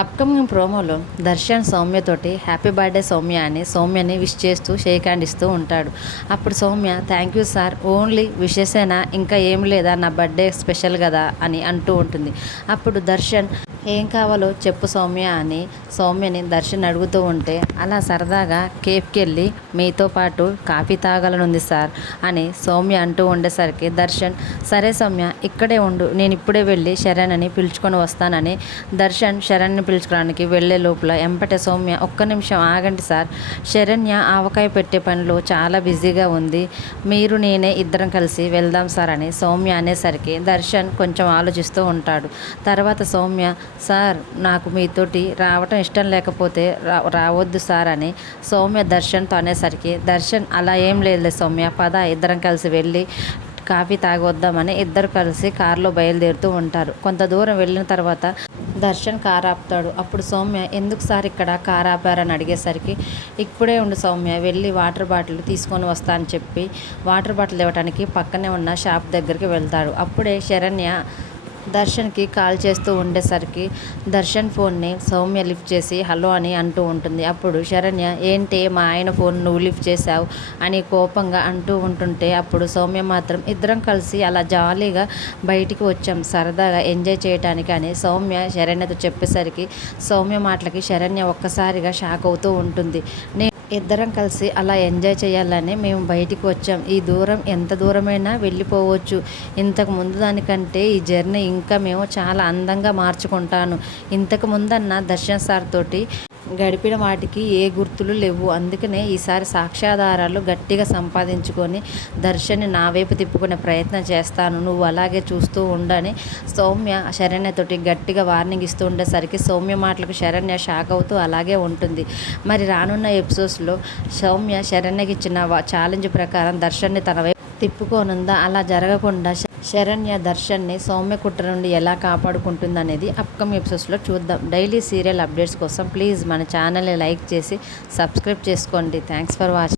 Upcoming ప్రోమోలో దర్శన్ సౌమ్యతోటి happy birthday Soumya అని సౌమ్యని విష్ చేస్తూ షేక్ హ్యాండ్ ఇస్తూ ఉంటాడు. అప్పుడు Soumya thank you sir, only విషెసేనా, ఇంకా ఏం లేదా, నా బర్త్డే స్పెషల్ కదా అని అంటూ ఉంటుంది. అప్పుడు దర్శన్ ఏం కావాలో చెప్పు సౌమ్య అని సౌమ్యని దర్శన్ అడుగుతూ ఉంటే, అలా సరదాగా కేఫ్కి వెళ్ళి మీతో పాటు కాఫీ తాగాలనుంది సార్ అని సౌమ్య అంటూ ఉండేసరికి దర్శన్ సరే సౌమ్య ఇక్కడే ఉండు, నేను ఇప్పుడే వెళ్ళి శరణ్ని పిలుచుకొని వస్తానని దర్శన్ శరణ్ని పిలుచుకోవడానికి వెళ్ళే లోపల ఎంపటే సౌమ్య ఒక్క నిమిషం ఆగండి సార్, శరణ్య ఆవకాయ పెట్టే పనిలో చాలా బిజీగా ఉంది, మీరు నేనే ఇద్దరం కలిసి వెళ్దాం సార్ అని సౌమ్య అనేసరికి దర్శన్ కొంచెం ఆలోచిస్తూ ఉంటాడు. తర్వాత సౌమ్య సార్ నాకు మీతోటి రావటం ఇష్టం లేకపోతే రావద్దు సార్ అని సౌమ్య దర్శన్తో అనేసరికి దర్శన్ అలా ఏం లేదులే సౌమ్య, పద ఇద్దరం కలిసి వెళ్ళి కాఫీ తాగొద్దామని ఇద్దరు కలిసి కారులో బయలుదేరుతూ ఉంటారు. కొంత దూరం వెళ్ళిన తర్వాత దర్శన్ కారు ఆపుతాడు. అప్పుడు సౌమ్య ఎందుకు సార్ ఇక్కడ కారు ఆపారని అడిగేసరికి ఇప్పుడే ఉండు సౌమ్య, వెళ్ళి వాటర్ బాటిల్ తీసుకొని వస్తా అని చెప్పి వాటర్ బాటిల్ ఇవ్వడానికి పక్కనే ఉన్న షాప్ దగ్గరికి వెళ్తాడు. అప్పుడే శరణ్య దర్శన్కి కాల్ చేస్తూ ఉండేసరికి దర్శన్ ఫోన్ని సౌమ్య లిఫ్ట్ చేసి హలో అని అంటూ ఉంటుంది. అప్పుడు శరణ్య ఏంటి మా ఆయన ఫోన్ నువ్వు లిఫ్ట్ చేశావు అని కోపంగా అంటూ ఉంటుంటే అప్పుడు సౌమ్య మాత్రం ఇద్దరం కలిసి అలా జాలీగా బయటికి వచ్చాం సరదాగా ఎంజాయ్ చేయడానికి అని సౌమ్య శరణ్యతో చెప్పేసరికి సౌమ్య మాటలకి శరణ్య ఒక్కసారిగా షాక్ అవుతూ ఉంటుంది. ఇద్దరం కలిసి అలా ఎంజాయ్ చేయాలని మేము బయటికి వచ్చాం, ఈ దూరం ఎంత దూరమైనా వెళ్ళిపోవచ్చు, ఇంతకు ముందు దానికంటే ఈ జర్నీ ఇంకా మేము చాలా అందంగా మార్చుకుంటాను, ఇంతకు ముందన్న దర్శన్ సార్ తోటి గడిపిన వాటికి ఏ గుర్తులు లేవు, అందుకనే ఈసారి సాక్ష్యాధారాలు గట్టిగా సంపాదించుకొని దర్శన్ని నా వైపు తిప్పుకునే ప్రయత్నం చేస్తాను, నువ్వు అలాగే చూస్తూ ఉండని సౌమ్య శరణ్యతోటి గట్టిగా వార్నింగ్ ఇస్తూ ఉండేసరికి సౌమ్య మాటలకు శరణ్య షాక్ అవుతూ అలాగే ఉంటుంది. మరి రానున్న ఎపిసోడ్స్లో సౌమ్య శరణ్యకి ఇచ్చిన ఛాలెంజ్ ప్రకారం దర్శన్ని తన వైపు తిప్పుకోనుందా, అలా జరగకుండా శరణ్య దర్శన్ని సౌమ్య కుట్ర నుండి ఎలా కాపాడుకుంటుందనేది అప్కమింగ్ ఎపిసోడ్స్లో చూద్దాం. డైలీ సీరియల్ అప్డేట్స్ కోసం ప్లీజ్ మన ఛానల్ని లైక్ చేసి సబ్స్క్రైబ్ చేసుకోండి. Thanks for watching.